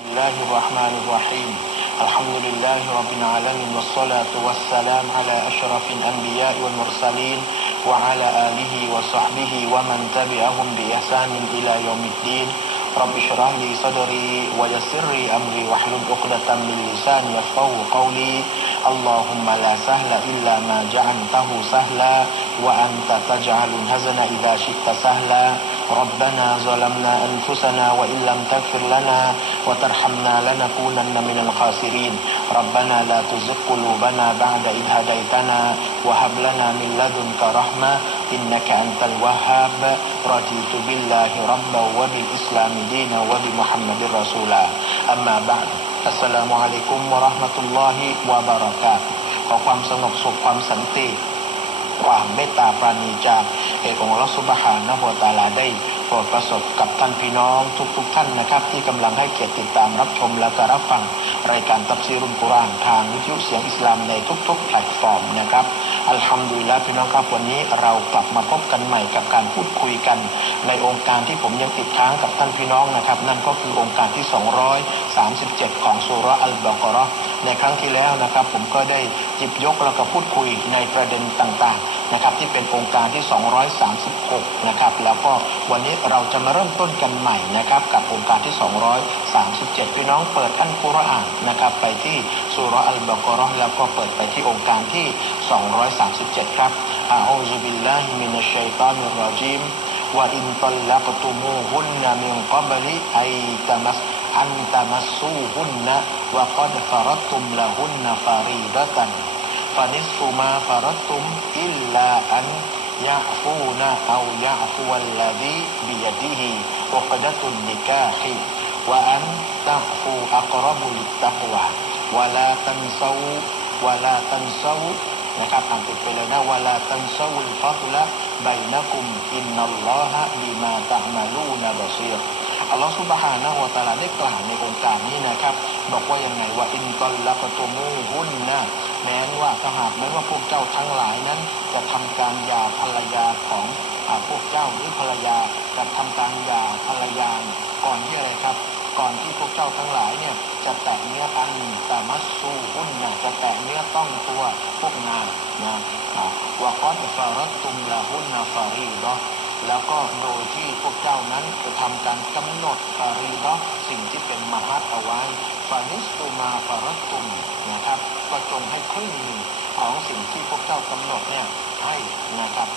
الله الرحمن الرحيم الحمد لله رب العالمين والصلاة والسلام على أشرف الأنبياء والمرسلين وعلى آله وصحبه ومن تبعهم بإحسان إلى يوم الدين رب اشرح لي صدري ويسر لي أمري واحلل عقدة من لساني يفقهوا قولي اللهم لا سهل إلا ما جعلته سهلا وأنت تجعل الحزن إذا شئت سهلا ربنا ظلمنا أنفسنا وإن لم تغفر لنا وترحمنا لنكونن من الخاسرين ربنا لا تزغ قلوبنا بعد إذ هديتنا وهب لنا من لدنك رحمة إنك أنت الوهاب رضيت بالله ربا وبالإسلام دينا وبمحمد رسولا أما بعد السلام عليكم ورحمة الله وبركاته ขอความสงบสุขความสันติความเมตตาปราณีจากองค์อัลเลาะห์ซุบฮานะฮูวะตะอาลาได้โปรดประสบกับท่านพี่น้องทุกท่านนะครับที่กำลังให้เกียรติติดตามรับชมและก็รับฟังรายการตัฟซีรุลกุรอานทางวิทยุเสียงอิสลามในทุกๆแพลตฟอร์มนะครับอัลฮัมดุลิลละห์พี่น้องครับวันนี้เรากลับมาพบกันใหม่กับการพูดคุยกันในองค์การที่ผมยังติดค้างกับท่านพี่น้องนะครับนั่นก็คือองค์การที่237ของซูเราะห์อัลบะเกาะเราะห์ในครั้งที่แล้วนะครับผมก็ได้หยิบยกแล้วก็พูดคุยในประเด็นต่างๆนะครับที่เป็นองค์การที่236นะครับแล้วก็วันนี้เราจะมาเริ่มต้นกันใหม่นะครับกับองค์การที่237พี่น้องเปิดอัลกุรอานนะครับไปที่ซูเราะห์อัลบะเกาะเราะห์แล้วก็เปิดไปที่องค์การที่237ครับอะอูซุบิลลาฮิมินัชชัยฏอนิรเราะญีมวะอินตัลลักตุมูฮุนนะมินกับลิอันตะมัสซูฮุนนะวะกัดฟะรัดตุมละฮุนนะฟารีดะตันฟะนิสฟุมาฟะรัดตุมอิลลาอันยะฟูนะเอายะฟูวัลลซีบิยะดิฮิอุกดะตุนนิกาฮิวะอันตักฟูอักเราะบุลิตตักวาวะลาตันซานะครับอ่านติดไปเลยนะวะลาตันซาวุลฟัฎละบัยนะกุมอินนัลลอฮะบิมาตะอ์มะลูนะบะซีรอัลลอฮฺซุบฮานะฮูวะตะอาลาได้กล่าวในองค์การนี้นะครับบอกว่ายังไงว่าอินตัลลักตุมูฮุนนะแม้ว่าถ้าหากแม้ว่าพวกเจ้าทั้งหลายนั้นจะทำการหย่าภรรยาของพวกเจ้าหรือภรรยาจะทำการหย่าภรรยาก่อนที่อะไรครับก่อนที่พวกเจ้าทั้งหลายเนี่ยจะแตะเนื้ออันตะมัสซูฮุนนะจะแตะเนื้อต้องตัวพวกนางนะวะกอดฟารัดตุมละฮุนนะฟารีดะแล้วก็โดยที่พวกเจ้านั้นจะทำการกำหนดฟารีดะสิ่งที่เป็นมหัตเอาไว้ฟานิสตุมาฟารัดตุมนะครับก็จงให้ครึ่งหนึ่งของสิ่งที่พวกเจ้ากำหนดเนี่ยให้นะครับ